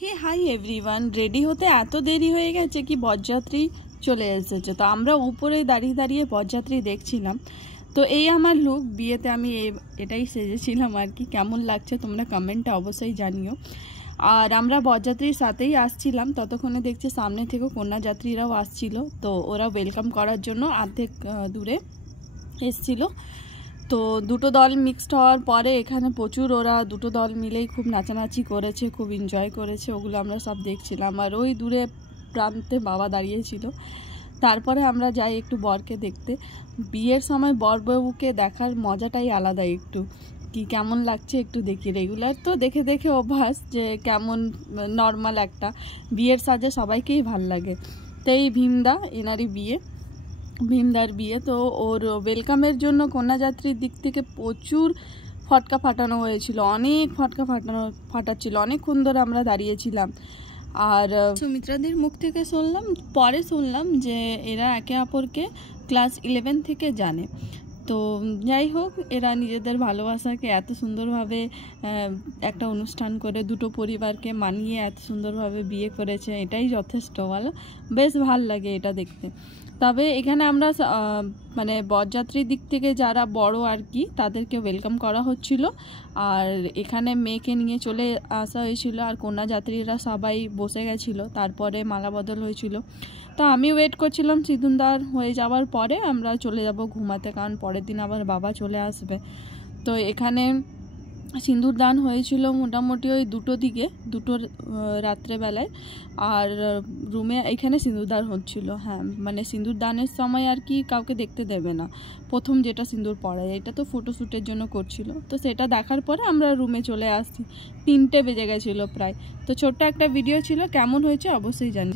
হে hi everyone, ready হতে এত দেরি হয়ে গেছে কি বরযাত্রী চলে এসেছে। তো আমরা উপরে দাঁড়িয়ে দাঁড়িয়ে বরযাত্রী দেখছিলাম। তো এই আমার লুক, বিয়েতে আমি এটাই সেজেছিলাম আর কি। কেমন লাগছে তোমরা কমেন্টে অবশ্যই জানিও। আর আমরা বরযাত্রীর সাথেই আসছিলাম, ততক্ষণে দেখছি সামনে থেকে কন্যাযাত্রীরাও আসছিল। তো ওরা ওয়েলকাম করার জন্য অর্ধেক দূরে এসছিল। তো দুটো দল মিক্সড হওয়ার পরে এখানে প্রচুর ওরা দুটো দল মিলেই খুব নাচানাচি করেছে, খুব এনজয় করেছে, ওগুলো আমরা সব দেখছিলাম। আর ওই দূরে প্রান্তে বাবা দাঁড়িয়েছিল। তারপরে আমরা যাই একটু বরকে দেখতে। বিয়ের সময় বর বউকে দেখার মজাটাই আলাদা। একটু কি কেমন লাগছে একটু দেখি। রেগুলার তো দেখে দেখে অভ্যাস যে কেমন নর্মাল একটা বিয়ের সাজে সবাইকেই ভাল লাগে। তো এই ভীমদা, এনারই বিয়ে, ভীমদার বিয়ে। তো ওর ওয়েলকামের জন্য কন্যাযাত্রীর দিক থেকে প্রচুর ফটকা ফাটানো হয়েছিল, অনেক ফটকা ফাটাচ্ছিল, অনেকক্ষণ ধরে আমরা দাঁড়িয়েছিলাম। আর সুমিত্রাদির মুখ থেকে পরে শুনলাম যে এরা একে অপরকে ক্লাস 11 থেকে জানে। তো যাই হোক, এরা নিজেদের ভালোবাসাকে এত সুন্দরভাবে একটা অনুষ্ঠান করে দুটো পরিবারকে মানিয়ে এত সুন্দরভাবে বিয়ে করেছে, এটাই যথেষ্ট। ভালো, বেশ ভাল লাগে এটা দেখতে। তবে এখানে আমরা মানে বরযাত্রীর দিক থেকে যারা বড় আর কি, তাদেরকে ওয়েলকাম করা হচ্ছিল। আর এখানে মেয়েকে নিয়ে চলে আসা হয়েছিল, আর কন্যাযাত্রীরা সবাই বসে গেছিলো। তারপরে মালা বদল হয়েছিল। তো আমি ওয়েট করছিলাম সিঁদুরদান হয়ে যাওয়ার পরে আমরা চলে যাব ঘুমাতে, কারণ পরের দিন আবার বাবা চলে আসবে। তো এখানে সিঁদুরদান হয়েছিল মোটামুটি ওই দুটো রাত্রেবেলায়। আর রুমে এখানে সিঁদুরদান হচ্ছিল। হ্যাঁ, মানে সিঁদুরদানের সময় আর কি কাউকে দেখতে দেবে না, প্রথম যেটা সিঁদুর পড়ায়, এটা তো ফটোশ্যুটের জন্য করছিল। তো সেটা দেখার পরে আমরা রুমে চলে আসছি। 3টে বেজে গেছিলো প্রায়। তো ছোট্ট একটা ভিডিও ছিল, কেমন হয়েছে অবশ্যই জানি।